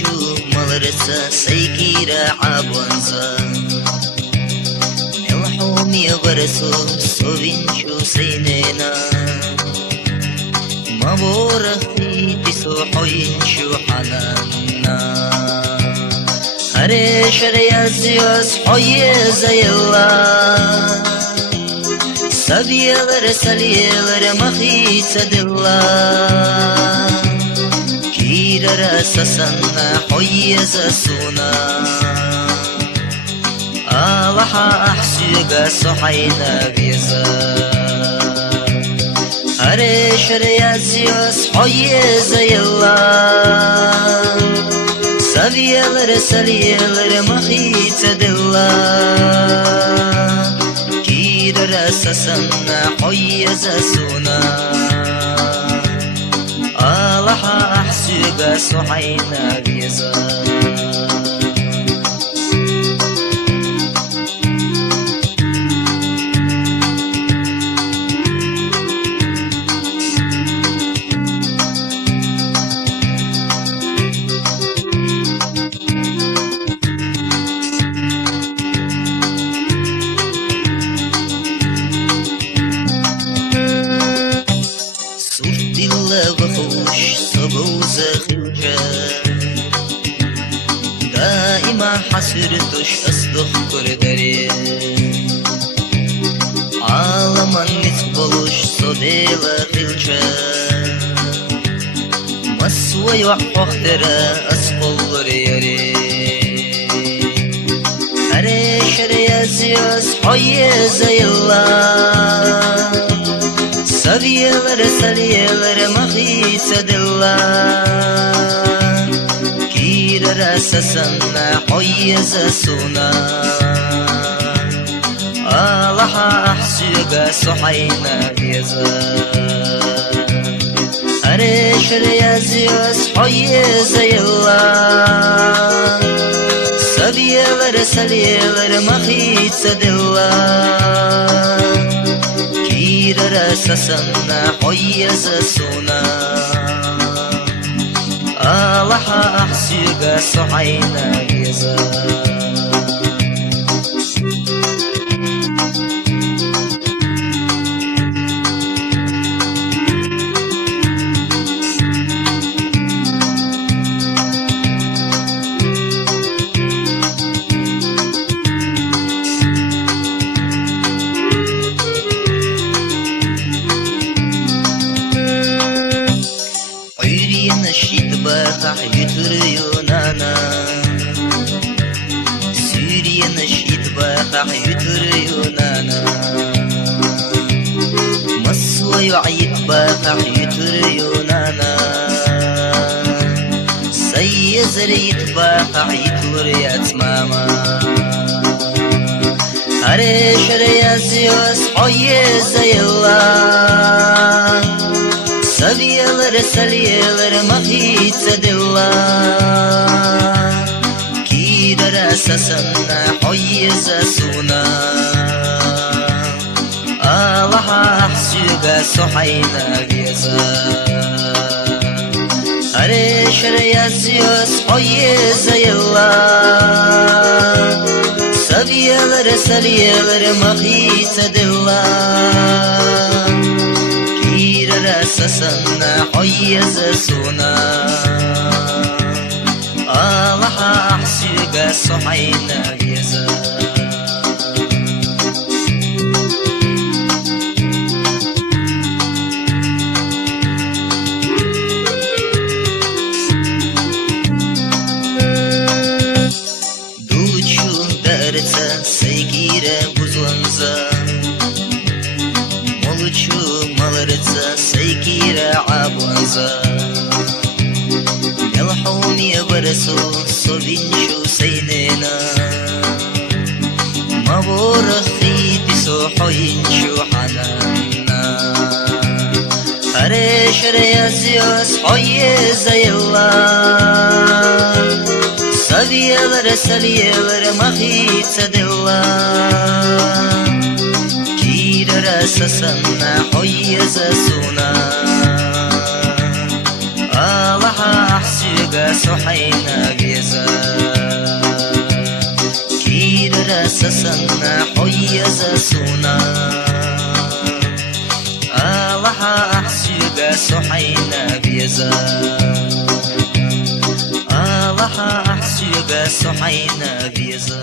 شو مالرسا سيكيرا عبوانزا الحومي برسو سوين شو سينينا مبورخي تسو حوين شو حنانا هري شريازيوس حوي زي الله سبيلر سليلر مخيص دلا كير راسسنا حوي زسونا آلحا أحسيقا صحينا بيزا هري شريازيوس حوي زي الله سبيلر سليلر مخيص دلا راسسنا حوي زسونا آلحا أحسيقا صحينا بيزا بخوش صبوز خلجة دائما حسرتش أصدق كردري عالما نتبلش صديل خلجة مسوى يوحوخدر أسقل رياري هريش ريازيوس حوي زي الله سبيلر سليلر مخيص دلا كير راسسنا حوي زسونا آلحا أحسيقا صحينا بيزا هريش ريازيوس حوي زي الله سبيلر سليلر مخيص دلا راسسنا حوي زسونا آلحا أحسيقا صحينا بيزا نشيد باقع يتريونانا سوريا نشيد باقع يتريونانا مصوى يعيد باقع يتريونانا سيزريد باقع يتوريات ماما هريش ريازيوس حوي زي الله سبيلر سليلر مخيص دلا كير راسسنا حوي زسونا آلحا أحسيقا صحينا بيزا هريش ريازيوس حوي زي الله سبيلر سليلر مخيص دلا راسسنا حوي زسونا آلحا أحسيقا صحينا بيزا دوشو دارتا سيكيرا بوزوانزا مولچو مالرتسا سيكيرا عبوانزا الحومي برسو صبين شو سينينا مبورخي تسو حوين شو حنانا هريش ريازيوس حوي زي الله سبيلر سليلر مخيص دلا راسسنا حوي زسونا آلحا أحسيقا صحينا صحينا بيزا كير رسسنا حيزا سونا الله أحسيب صحينا بيزا الله أحسيب صحينا بيزا